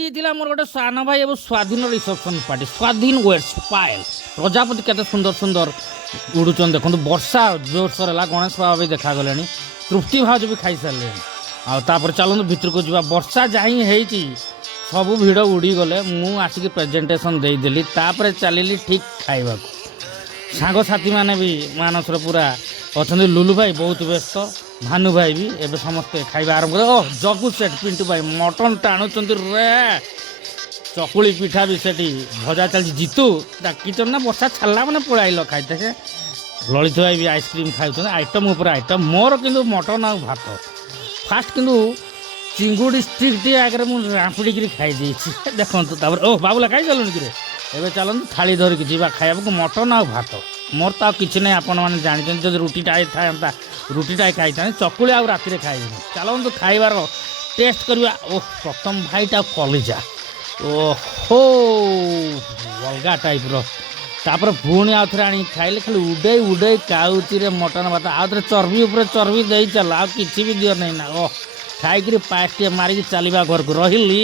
ଆଜି ଥିଲା ମୋର ଗୋଟେ ସାନ ଭାଇ ଏବଂ ସ୍ୱାଧୀନ ରିସେପସନ୍ ପାର୍ଟି ସ୍ୱାଧୀନ ୱେଟ୍ସ ପାଏଲ ପ୍ରଜାପତି କେତେ ସୁନ୍ଦର ସୁନ୍ଦର ଉଡ଼ୁଛନ୍ତି ଦେଖନ୍ତୁ। ବର୍ଷା ଜୋରସୋର ହେଲା, ଗଣେଶ ବାବା ବି ଦେଖାଗଲେଣି, ତୃପ୍ତି ଭାଉଜ ବି ଖାଇସାରିଲେଣି। ଆଉ ତାପରେ ଚାଲନ୍ତୁ ଭିତରକୁ ଯିବା। ବର୍ଷା ଯାହିଁ ହେଇଛି ସବୁ ଭିଡ଼ ଉଡ଼ିଗଲେ, ମୁଁ ଆସିକି ପ୍ରେଜେଣ୍ଟେସନ୍ ଦେଇଦେଲି, ତାପରେ ଚାଲିଲି ଠିକ୍ ଖାଇବାକୁ। ସାଙ୍ଗସାଥିମାନେ ବି ମାନସର ପୁରା ଅଛନ୍ତି। ଲୁଲୁ ଭାଇ ବହୁତ ବ୍ୟସ୍ତ, ଭାନୁ ଭାଇ ବି ଏବେ ସମସ୍ତେ ଖାଇବା ଆରମ୍ଭ କଲେ। ଓ ଜଗୁ ସେठ ପିଣ୍ଟୁ ଭାଇ ମଟନ୍ ଟାଣୁଛନ୍ତି ରେ। ଚକୁଳି ପିଠା ବି ସେଠି ଭଜା ଚାଲିଛି। ଜିତୁ ଡାକିଛ ନା ବର୍ଷା ଛାଡ଼ିଲା ମାନେ ପଳାଇଲ ଖାଇତେ। ଲଳିତ ଭାଇ ବି ଆଇସ୍କ୍ରିମ୍ ଖାଉଛନ୍ତି। ଆଇଟମ୍ ଉପରେ ଆଇଟମ୍। ମୋର କିନ୍ତୁ ମଟନ୍ ଆଉ ଭାତ। ଫାଷ୍ଟ କିନ୍ତୁ ଚିଙ୍ଗୁଡ଼ି ଷ୍ଟିକ୍ଟି ଆଗରେ ମୁଁ ରାମ୍ପୁଡ଼ିକିରି ଖାଇ ଦେଇଛି ଦେଖନ୍ତୁ। ତାପରେ ଓ ବାବୁଲା ଖାଇସାରିଲୁଣି କିରେ? ଏବେ ଚାଲନ୍ତୁ ଥାଳି ଧରିକି ଯିବା ଖାଇବାକୁ ମଟନ୍ ଆଉ ଭାତ। ମୋର ତ ଆଉ କିଛି ନାହିଁ, ଆପଣମାନେ ଜାଣିଛନ୍ତି। ଯଦି ରୁଟିଟା ହେଇଥାନ୍ତା ରୁଟିଟା ଖାଇଥାନ୍ତି, ଚକୁଳି ଆଉ ରାତିରେ ଖାଇବିନି। ଚାଲନ୍ତୁ ଖାଇବାର ଟେଷ୍ଟ କରିବା। ଓ ପ୍ରଥମ ଭାଇଟା କଲିଜା, ଓହୋ ଅଲଗା ଟାଇପ୍ର। ତାପରେ ପୁଣି ଆଉ ଥରେ ଆଣିକି ଖାଇଲେ, ଖାଲି ଉଡ଼େଇ ଉଡ଼େଇ କାଉଚିରେ ମଟନ୍ ଭାତ। ଆଉ ଥରେ ଚର୍ବି ଉପରେ ଚର୍ବି ଦେଇ ଚାଲ, ଆଉ କିଛି ବି ଦିଅ ନାହିଁ ନା। ଓ ଖାଇକିରି ପାଏସ୍ ଟିକେ ମାରିକି ଚାଲିବା ଘରକୁ। ରହିଲି।